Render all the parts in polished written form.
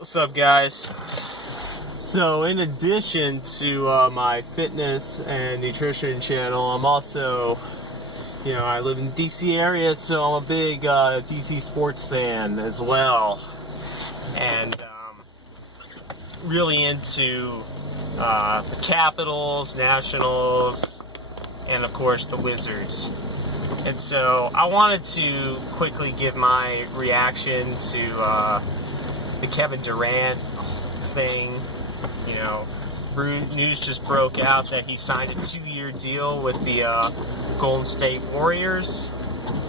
What's up, guys? So in addition to my fitness and nutrition channel, I'm also, I live in the DC area, so I'm a big DC sports fan as well, and really into the Capitals, Nationals, and of course the Wizards. And so I wanted to quickly give my reaction to the Kevin Durant thing. News just broke out that he signed a 2-year deal with the Golden State Warriors.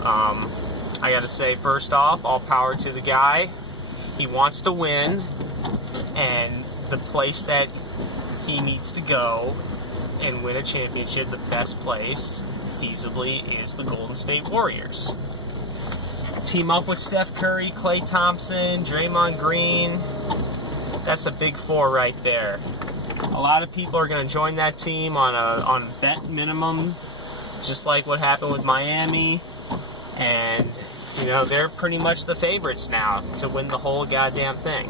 I gotta say, first off, all power to the guy. He wants to win, and the place that he needs to go and win a championship, the best place, feasibly, is the Golden State Warriors. Team up with Steph Curry, Klay Thompson, Draymond Green. That's a big four right there. A lot of people are going to join that team on a vet minimum, just like what happened with Miami. And, they're pretty much the favorites now to win the whole goddamn thing.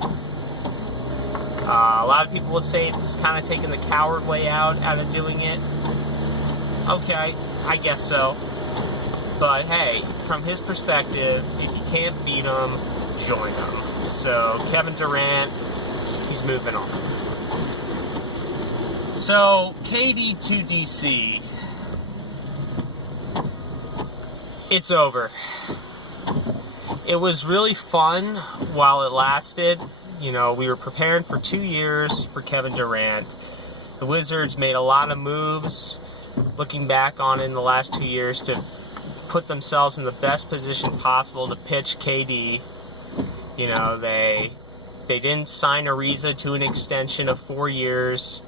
A lot of people would say it's kind of taking the coward way out of doing it. Okay, I guess so. But hey, from his perspective, if you can't beat him, join him. So Kevin Durant, he's moving on. So KD2DC, it's over. It was really fun while it lasted. We were preparing for 2 years for Kevin Durant. The Wizards made a lot of moves, looking back on it in the last 2 years, to put themselves in the best position possible to pitch KD. They didn't sign Ariza to an extension of 4 years.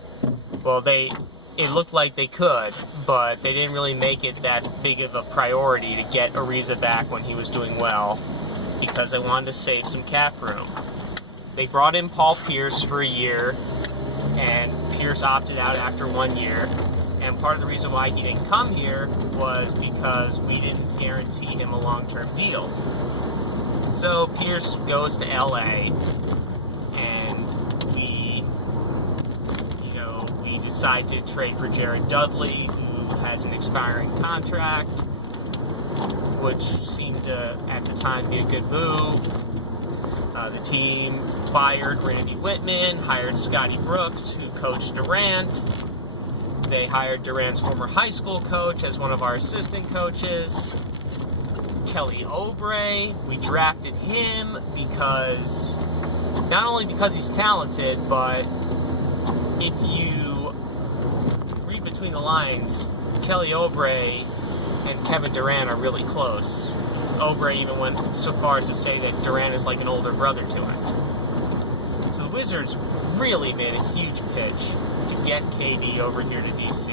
Well, it looked like they could, but they didn't really make it that big of a priority to get Ariza back when he was doing well, because they wanted to save some cap room. They brought in Paul Pierce for a year, and Pierce opted out after 1 year. And part of the reason why he didn't come here was because we didn't guarantee him a long-term deal. So Pierce goes to LA, and we decide to trade for Jared Dudley, who has an expiring contract, which seemed to, at the time, be a good move. The team fired Randy Whitman, hired Scotty Brooks, who coached Durant. They hired Durant's former high school coach as one of our assistant coaches, Kelly Oubre. We drafted him because, not only because he's talented, but if you read between the lines, Kelly Oubre and Kevin Durant are really close. Oubre even went so far as to say that Durant is like an older brother to him. So the Wizards really made a huge pitch to get KD over here to DC.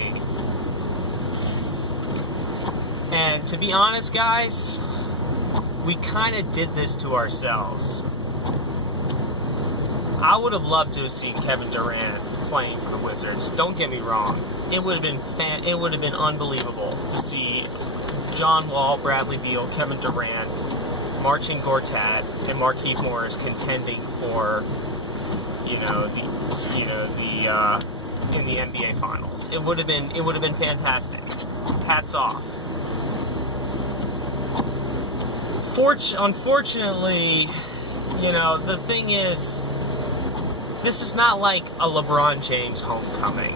And to be honest, guys, we kind of did this to ourselves. I would have loved to have seen Kevin Durant playing for the Wizards. Don't get me wrong. It would have been unbelievable to see John Wall, Bradley Beal, Kevin Durant, Marcin Gortat, and Markieff Morris contending for in the NBA Finals. It would have been fantastic. Hats off. Unfortunately, the thing is, this is not like a LeBron James homecoming.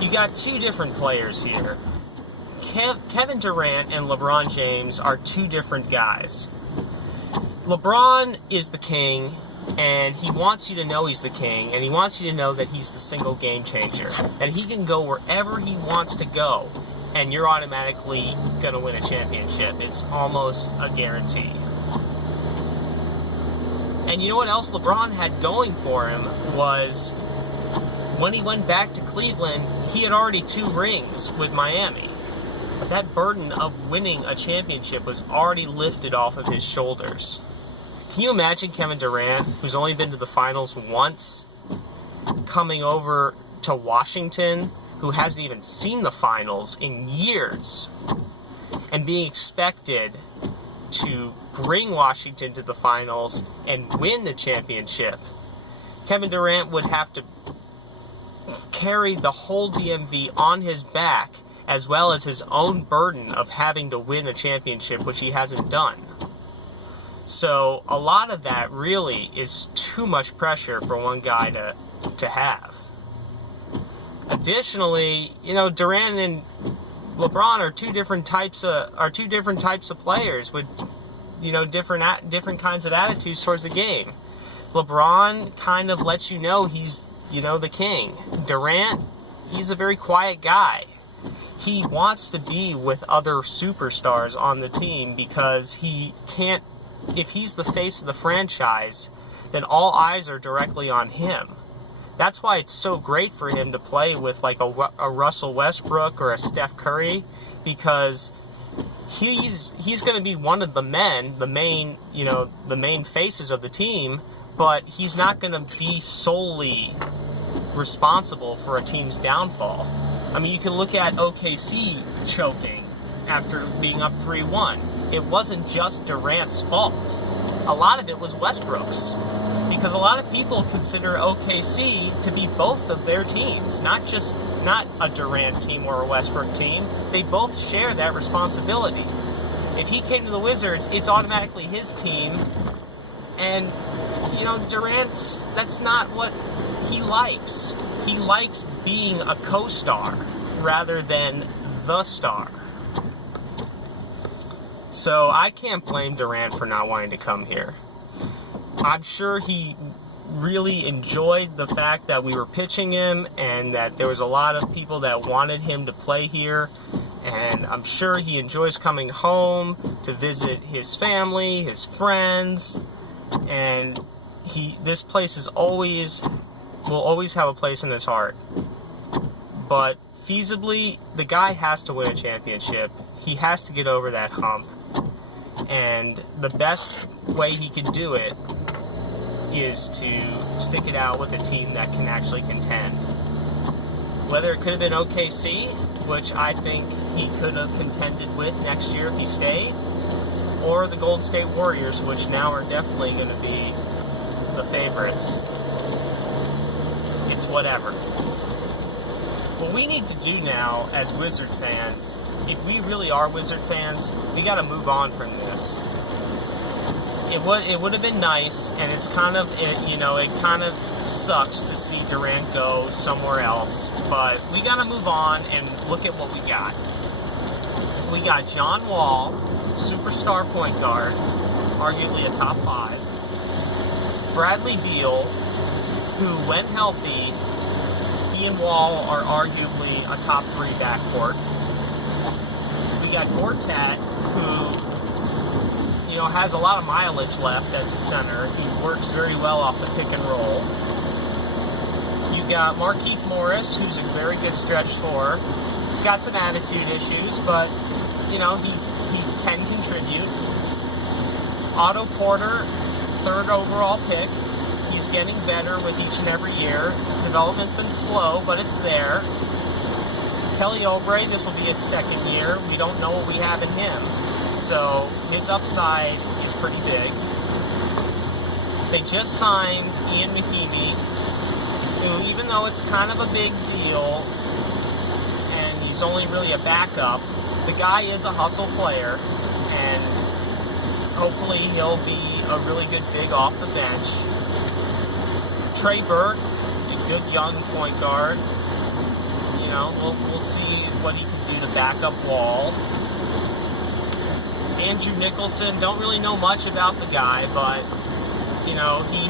You got two different players here. Kevin Durant and LeBron James are two different guys. LeBron is the king, and he wants you to know he's the king, and he wants you to know that he's the single game changer, that he can go wherever he wants to go, and you're automatically going to win a championship. It's almost a guarantee. And you know what else LeBron had going for him was, when he went back to Cleveland, he had already 2 rings with Miami. That burden of winning a championship was already lifted off of his shoulders. Can you imagine Kevin Durant, who's only been to the finals once, coming over to Washington, who hasn't even seen the finals in years, and being expected to bring Washington to the finals and win the championship. Kevin Durant would have to carry the whole DMV on his back, as well as his own burden of having to win a championship, which he hasn't done. So a lot of that really is too much pressure for one guy to have. Additionally, Durant and LeBron are two different types of players with different kinds of attitudes towards the game. LeBron kind of lets you know he's the king. Durant, he's a very quiet guy. He wants to be with other superstars on the team because he can't. If he's the face of the franchise, then all eyes are directly on him. That's why it's so great for him to play with like a Russell Westbrook or a Steph Curry, because he's going to be one of the main faces of the team, but he's not going to be solely responsible for a team's downfall. I mean, you can look at OKC choking after being up 3-1. It wasn't just Durant's fault. A lot of it was Westbrook's. Because a lot of people consider OKC to be both of their teams, not a Durant team or a Westbrook team. They both share that responsibility. If he came to the Wizards, it's automatically his team. And, Durant's, that's not what he likes. He likes being a co-star rather than the star. So I can't blame Durant for not wanting to come here. I'm sure he really enjoyed the fact that we were pitching him and that there was a lot of people that wanted him to play here. And I'm sure he enjoys coming home to visit his family, his friends. And this place will always have a place in his heart. But feasibly, the guy has to win a championship. He has to get over that hump. And the best way he can do it is to stick it out with a team that can actually contend. Whether it could have been OKC, which I think he could have contended with next year if he stayed, or the Golden State Warriors, which now are definitely going to be the favorites. It's whatever. What we need to do now as Wizard fans, if we really are Wizard fans, we got to move on from this. It would have been nice, and it's kind of, it kind of sucks to see Durant go somewhere else, but we got to move on and look at what we got. We got John Wall, superstar point guard, arguably a top 5. Bradley Beal, who, when healthy, he and Wall are arguably a top 3 backcourt. We got Gortat, who has a lot of mileage left as a center. He works very well off the pick and roll. You got Markieff Morris, who's a very good stretch 4. He's got some attitude issues, but he can contribute. Otto Porter, 3rd overall pick. He's getting better with each and every year. Development's been slow, but it's there. Kelly Oubre, this will be his 2nd year. We don't know what we have in him. So his upside is pretty big. They just signed Ian Mahinmi, who, even though it's kind of a big deal, and he's only really a backup, the guy is a hustle player, and hopefully he'll be a really good big off the bench. Trey Burke, a good young point guard. We'll see what he can do to back up Wall. Andrew Nicholson, don't really know much about the guy, but he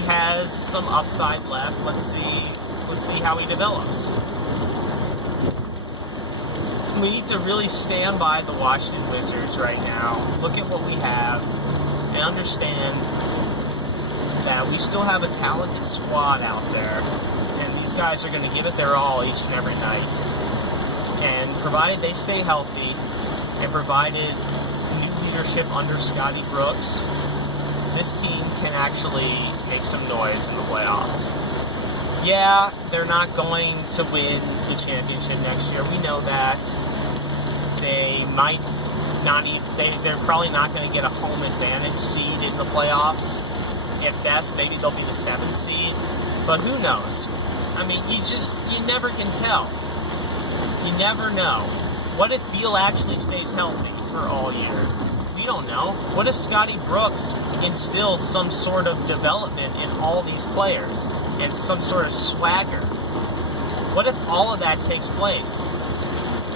has some upside left. Let's see how he develops. We need to really stand by the Washington Wizards right now. Look at what we have and understand that we still have a talented squad out there, and these guys are going to give it their all each and every night. And provided they stay healthy, and provided new leadership under Scotty Brooks, this team can actually make some noise in the playoffs. Yeah, they're not going to win the championship next year. We know that. They might they're probably not going to get a home advantage seed in the playoffs. At best, maybe they'll be the 7th seed, but who knows? I mean, you never can tell. You never know. What if Beal actually stays healthy for all year? We don't know. What if Scotty Brooks instills some sort of development in all these players and some sort of swagger? What if all of that takes place?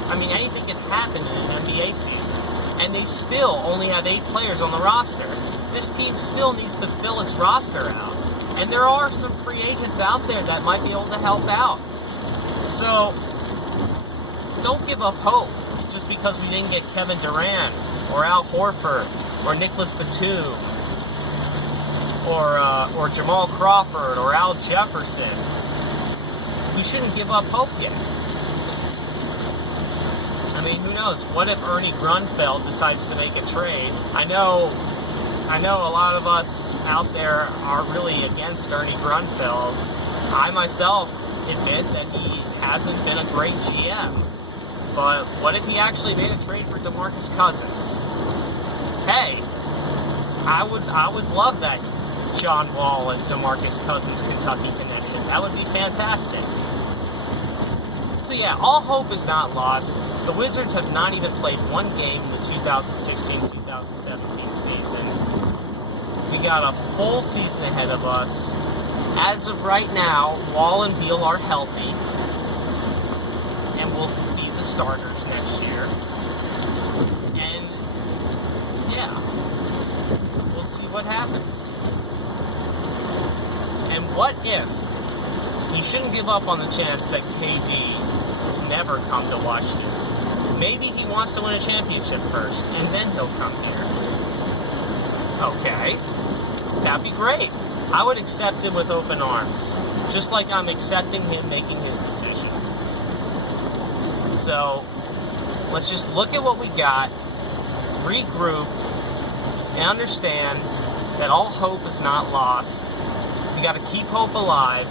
I mean, anything can happen in an NBA season, and they still only have 8 players on the roster. This team still needs to fill its roster out, and there are some free agents out there that might be able to help out. So, don't give up hope just because we didn't get Kevin Durant, or Al Horford, or Nicholas Batum, or Jamal Crawford, or Al Jefferson. We shouldn't give up hope yet. I mean, who knows? What if Ernie Grunfeld decides to make a trade? I know a lot of us out there are really against Ernie Grunfeld. I myself admit that he hasn't been a great GM. But what if he actually made a trade for DeMarcus Cousins? Hey, I would love that John Wall and DeMarcus Cousins Kentucky connection. That would be fantastic. So yeah, all hope is not lost. The Wizards have not even played one game in the 2016-2017 season. We got a full season ahead of us. As of right now, Wall and Beal are healthy, and will be the starters next year. And yeah, we'll see what happens. And what if you shouldn't give up on the chance that KD will never come to Washington? Maybe he wants to win a championship first, and then he'll come here. Okay, that'd be great. I would accept him with open arms, just like I'm accepting him making his decision. So, let's just look at what we got, regroup, and understand that all hope is not lost. We got to keep hope alive,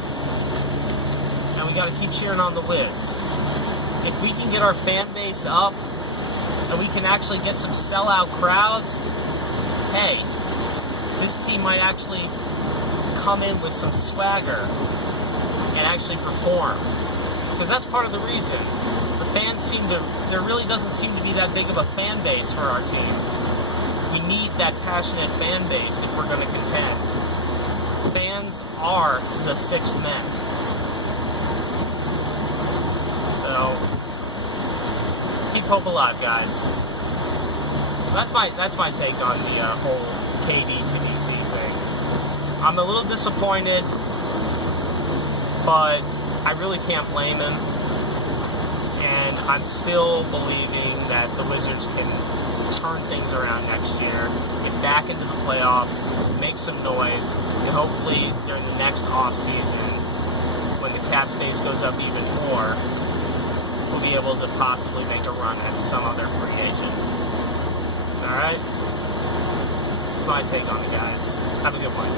and we got to keep cheering on the Wiz. If we can get our fan base up, and we can actually get some sellout crowds, hey, this team might actually come in with some swagger and actually perform. Because that's part of the reason. The fans there really doesn't seem to be that big of a fan base for our team. We need that passionate fan base if we're going to contend. Fans are the sixth men. So, let's keep hope alive, guys. So that's my take on the whole KD2DC thing. I'm a little disappointed, but I really can't blame him. And I'm still believing that the Wizards can turn things around next year, get back into the playoffs, make some noise, and hopefully during the next offseason, when the cap space goes up even more, we'll be able to possibly make a run at some other free agent. Alright? That's my take on it, guys. Have a good one.